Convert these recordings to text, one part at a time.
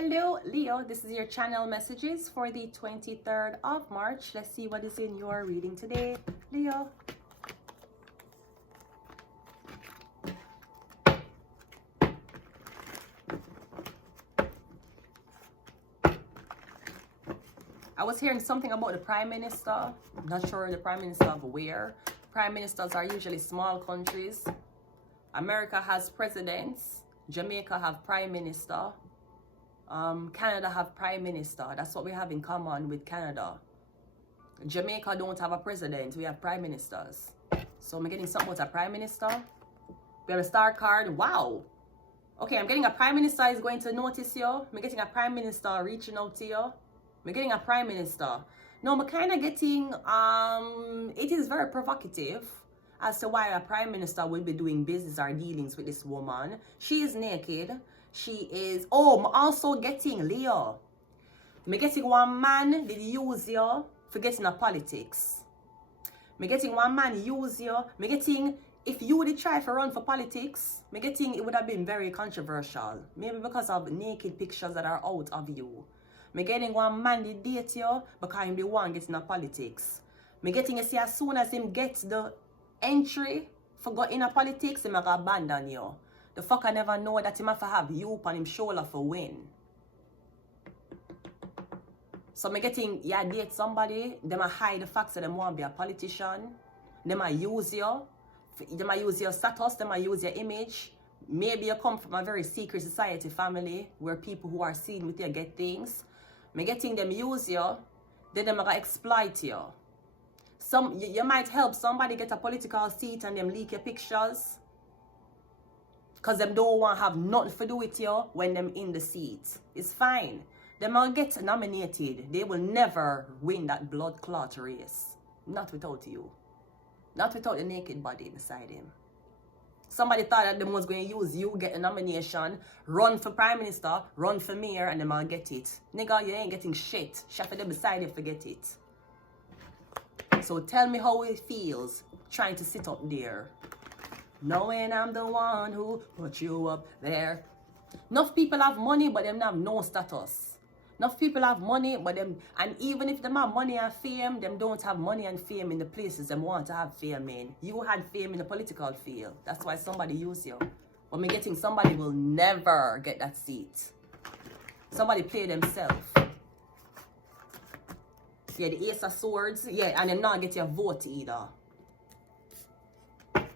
Hello Leo, this is your channel messages for the 23rd of March. Let's see what is in your reading today, Leo. I was hearing something about the Prime Minister. I'm not sure the Prime Minister of where. Prime Ministers are usually small countries. America has presidents. Jamaica have Prime Minister. Canada have Prime Minister. That's what we have in common with Canada. Jamaica don't have a president. We have Prime Ministers. So I'm getting something about a Prime Minister. We have a star card. Wow. Okay, I'm getting a Prime Minister is going to notice you. I'm getting a Prime Minister reaching out to you. I'm getting a Prime Minister. No, I'm kind of getting, it is very provocative as to why a Prime Minister will be doing business or dealings with this woman. She is naked. She is, oh, I'm also getting Leo. I'm getting one man did use you for getting a politics. I'm getting one man use you. I'm getting, if you would try to run for politics, I'm getting it would have been very controversial. Maybe because of naked pictures that are out of you. I'm getting one man did date you because I'm the one getting a politics. I'm getting, you see, as soon as him gets the entry for go in a politics, him gonna abandon you. The fucker never know that him have to have you upon him shoulder for win. So me getting, yeah, date somebody, them a hide the facts that them want to be a politician. Them a use you. Them a use your status, them a use your image. Maybe you come from a very secret society family where people who are seen with you get things. Me getting them use you, then them gonna exploit you. You might help somebody get a political seat and them leak your pictures. Because them don't want to have nothing to do with you when them in the seat. It's fine. Them will get nominated. They will never win that blood clot race. Not without you. Not without the naked body beside him. Somebody thought that them was going to use you, get a nomination, run for Prime Minister, run for mayor, and them will get it. Nigga, you ain't getting shit. Shaffer them beside you, forget it. So tell me how it feels trying to sit up there. Knowing I'm the one who put you up there. Enough people have money, but them have no status. Enough people have money, but them, and even if them have money and fame, them don't have money and fame in the places them want to have fame in. You had fame in the political field. That's why somebody used you. But me getting somebody will never get that seat. Somebody play themselves. Yeah, the Ace of Swords. Yeah, and them not get your vote either.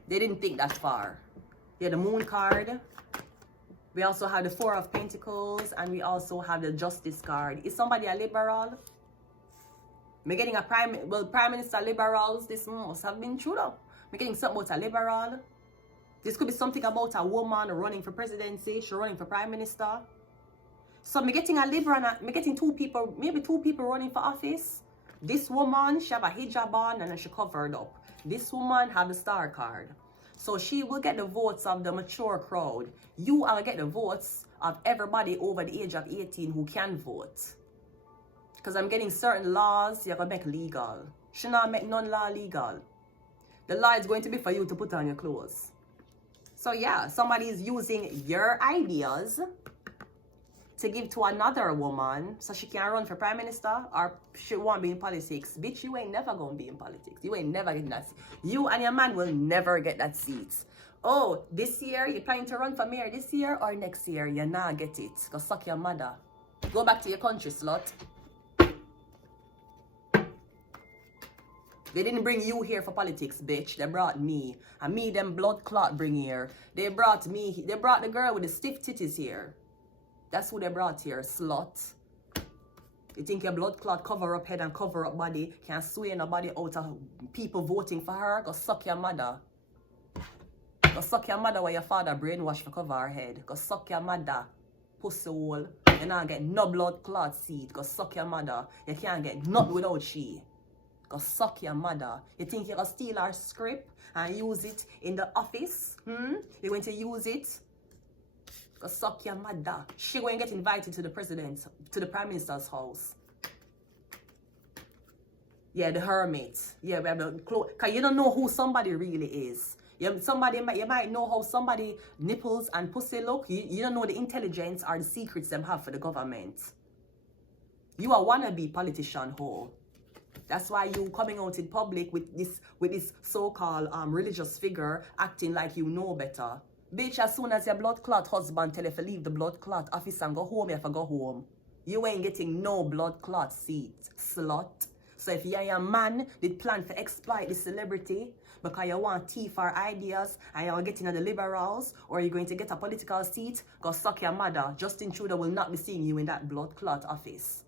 They didn't think that far. Yeah, the Moon card. We also have the Four of Pentacles, and we also have the Justice card. Is somebody a liberal? I'm getting a Prime Minister liberals. This must have been true though. I'm getting something about a liberal. This could be something about a woman running for presidency. She's running for Prime Minister. So I'm getting a liberal. I'm getting two people, maybe two people running for office. This woman, she have a hijab on and she covered up. This woman have the star card. So she will get the votes of the mature crowd. You will get the votes of everybody over the age of 18 who can vote. Because I'm getting certain laws you're going to make legal. She not make none law legal. The law is going to be for you to put on your clothes. So yeah, somebody is using your ideas to give to another woman so she can run for Prime Minister or she won't be in politics. Bitch, you ain't never gonna be in politics. You ain't never getting that seat. You and your man will never get that seat. Oh, this year you're planning to run for mayor this year or next year? You not get it. Go suck your mother. Go back to your country, slut. They didn't bring you here for politics, bitch. They brought me. And me, them blood clot bring here. They brought me. They brought the girl with the stiff titties here. That's who they brought here, slut. You think your blood clot cover up head and cover up body can't sway nobody out of people voting for her? Go suck your mother. Go suck your mother while your father brainwash for cover her head. Go suck your mother. Pussy hole. You not get no blood clot seed. Go suck your mother. You can't get nothing without she. Go suck your mother. You think you're going to steal our script and use it in the office? You're going to use it? Go suck your mother. She going to get invited to the president, to the Prime Minister's house. Yeah, the hermit. Yeah, we have the clothes. Because you don't know who somebody really is. You might know how somebody nipples and pussy look. You don't know the intelligence or the secrets them have for the government. You are wannabe politician hoe. That's why you coming out in public with this so-called religious figure acting like you know better. Bitch, as soon as your blood clot husband tell you to leave the blood clot office and go home, you have to go home. You ain't getting no blood clot seat, slut. So if you and your man did plan to exploit the celebrity because you want thief or ideas and you're getting at the liberals, or you're going to get a political seat, go suck your mother. Justin Trudeau will not be seeing you in that blood clot office.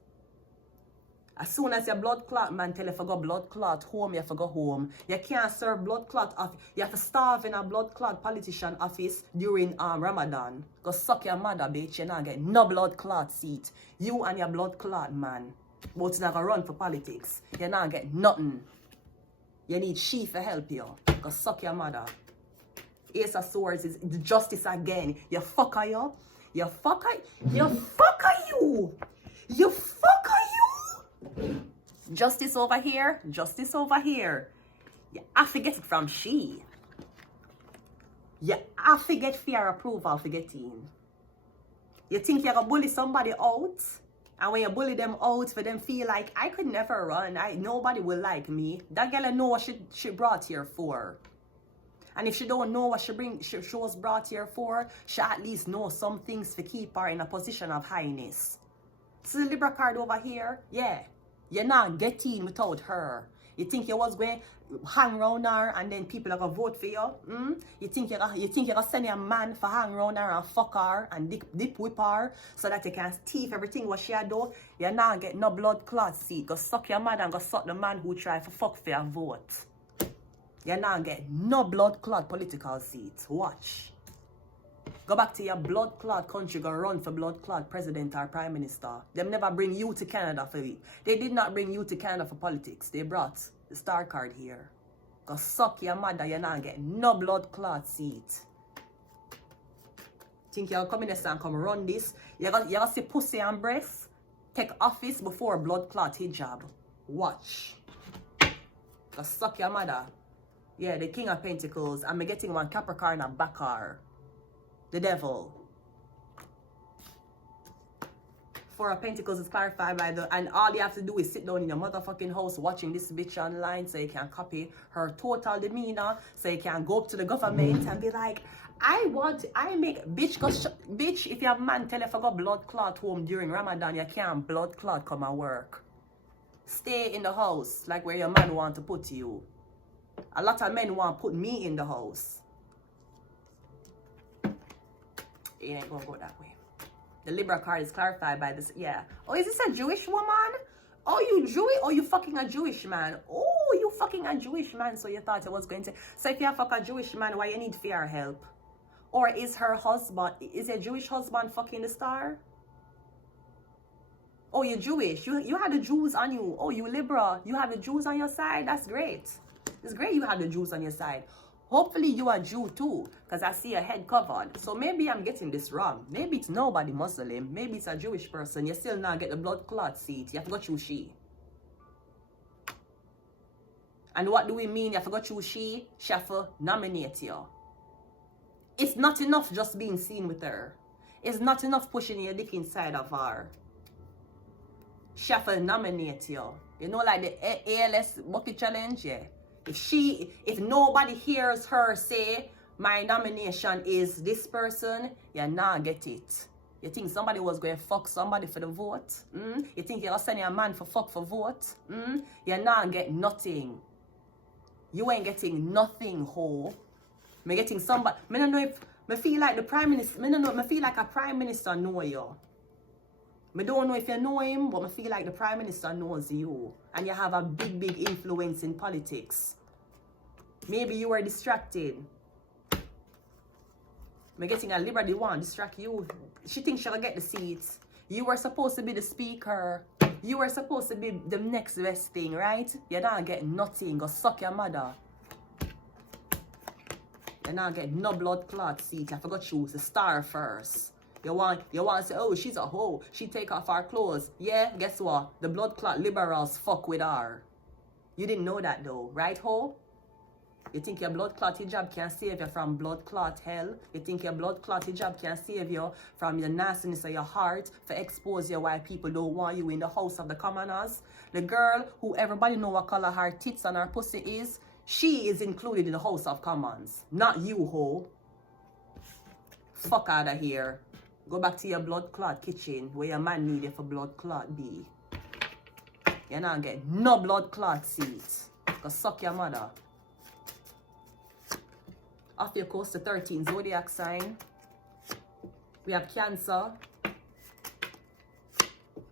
As soon as your blood clot man tell you to go blood clot home, you have to go home. You can't serve blood clot office. You have to starve in a blood clot politician office during Ramadan. Go suck your mother, bitch. You're not getting no blood clot seat. You and your blood clot man. But you're not gonna run for politics. You're not getting nothing. You need she to help you. Go suck your mother. Ace of Swords is the justice again. You fucker you. You fucker. You fucker you. You fucker you. Justice over here. Justice over here. You have to get it from she. You have to get fair approval for getting. You think you're gonna bully somebody out? And when you bully them out for them feel like, I could never run, nobody will like me. That girl know what she brought here for. And if she don't know what she was brought here for, she at least know some things to keep her in a position of highness. See the Libra card over here? Yeah. You're not getting without her. You think you was going to hang around her and then people are going to vote for you? You think you're going to send your man for hang around her and fuck her and dip whip her so that you can thief everything what she do? You're not getting no blood clot seat. Go suck your mother and go suck the man who try to fuck for your vote. You're not getting no blood clot political seat. Watch. Go back to your blood clot country, go run for blood clot president or prime minister. Them never bring you to Canada for it. They did not bring you to Canada for politics. They brought the star card here. Go suck your mother, you're not getting no blood clot seat. Think you're coming and come run this? You're gonna see pussy and breasts take office before blood clot hijab. Watch. Go suck your mother. Yeah, the King of Pentacles. I'm getting one Capricorn and Bacchar. The devil. Four of Pentacles is clarified by and all you have to do is sit down in your motherfucking house watching this bitch online so you can copy her total demeanor, so you can go up to the government and be like, bitch, if you have man tell you if I got blood clot home during Ramadan, you can't blood clot come and work. Stay in the house like where your man want to put you. A lot of men want to put me in the house. It ain't gonna go that way. The Libra card is clarified by this. Yeah. Oh, is this a Jewish woman? Oh, you Jewish? Oh, you fucking a Jewish man. Oh, you fucking a Jewish man. So you thought it was going to. So if you fuck a Jewish man, why you need fair help? Or is her husband, is your Jewish husband fucking the star? Oh, you're Jewish. You had the Jews on you. Oh, you Libra. You have the Jews on your side. That's great. It's great you have the Jews on your side. Hopefully you are Jew too, because I see your head covered. So maybe I'm getting this wrong. Maybe it's nobody Muslim. Maybe it's a Jewish person. You still not get the blood clot seat. You have to choose she. And what do we mean? You have to choose she? She have to nominate you. It's not enough just being seen with her. It's not enough pushing your dick inside of her. She have to nominate you. You know, like the ALS bucket challenge, yeah. If nobody hears her say, my nomination is this person, you not get it. You think somebody was going to fuck somebody for the vote? You think you're sending a man for fuck for vote? You not get nothing. You ain't getting nothing, ho. Me getting somebody. Me don't know if me feel like the prime minister. Me don't know. Me feel like a prime minister know you. Me don't know if you know him, but me feel like the prime minister knows you, and you have a big influence in politics. Maybe you were distracted. Me getting a Libra, they want to distract you. She thinks she'll get the seats. You were supposed to be the speaker. You were supposed to be the next best thing, right? You're not getting nothing. Go suck your mother. You're not getting no blood clot seat. I forgot to choose the star first. You want to say, oh, she's a hoe. She take off her clothes. Yeah, guess what? The blood clot liberals fuck with her. You didn't know that though, right, hoe? You think your blood clot hijab can save you from blood clot hell? You think your blood clot hijab can save you from the nastiness of your heart for expose you why people don't want you in the house of the commoners? The girl who everybody know what color her tits and her pussy is, she is included in the house of commons. Not you, ho. Fuck out of here. Go back to your blood clot kitchen where your man need you for blood clot be. You're not getting no blood clot seats. Go suck your mother. Off your coast, the 13th zodiac sign. We have Cancer.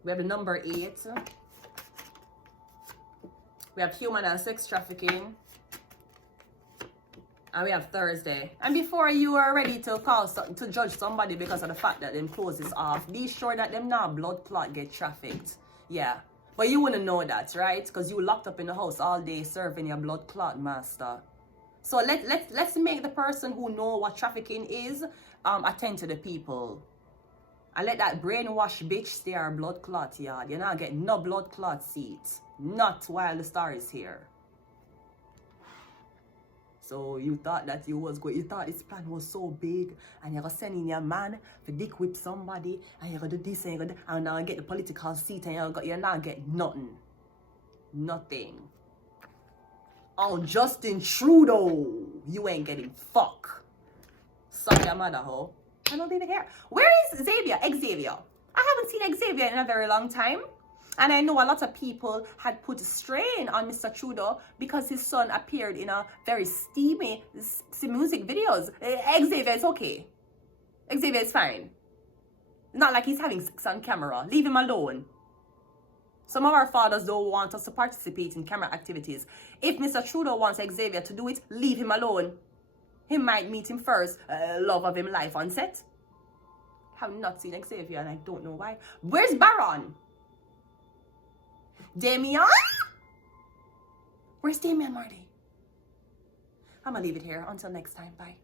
We have the number 8. We have human and sex trafficking. And we have Thursday. And before you are ready to to judge somebody because of the fact that them clothes is off, be sure that them not blood clot get trafficked. Yeah. But you wouldn't know that, right? Because you locked up in the house all day serving your blood clot master. So let's make the person who know what trafficking is attend to the people. And let that brainwash bitch stay our blood clot yard. You're not getting no blood clot seats. Not while the star is here. So you thought that you thought this plan was so big and you're gonna send in your man to dick whip somebody and you're gonna do this and you're gonna and now get the political seat and you're not getting nothing. Nothing. Oh, Justin Trudeau, you ain't getting fuck. Suck your mother, ho. I don't even care. Where is Xavier? Xavier. I haven't seen Xavier in a very long time. And I know a lot of people had put a strain on Mr. Trudeau because his son appeared in a very steamy music videos. Xavier is okay. Xavier is fine. Not like he's having sex on camera. Leave him alone. Some of our fathers don't want us to participate in camera activities. If Mr. Trudeau wants Xavier to do it, leave him alone. He might meet him first. Love of him life on set. Have not seen Xavier and I don't know why. Where's Baron? Damien? Where's Damien, Marty? I'm gonna leave it here. Until next time. Bye.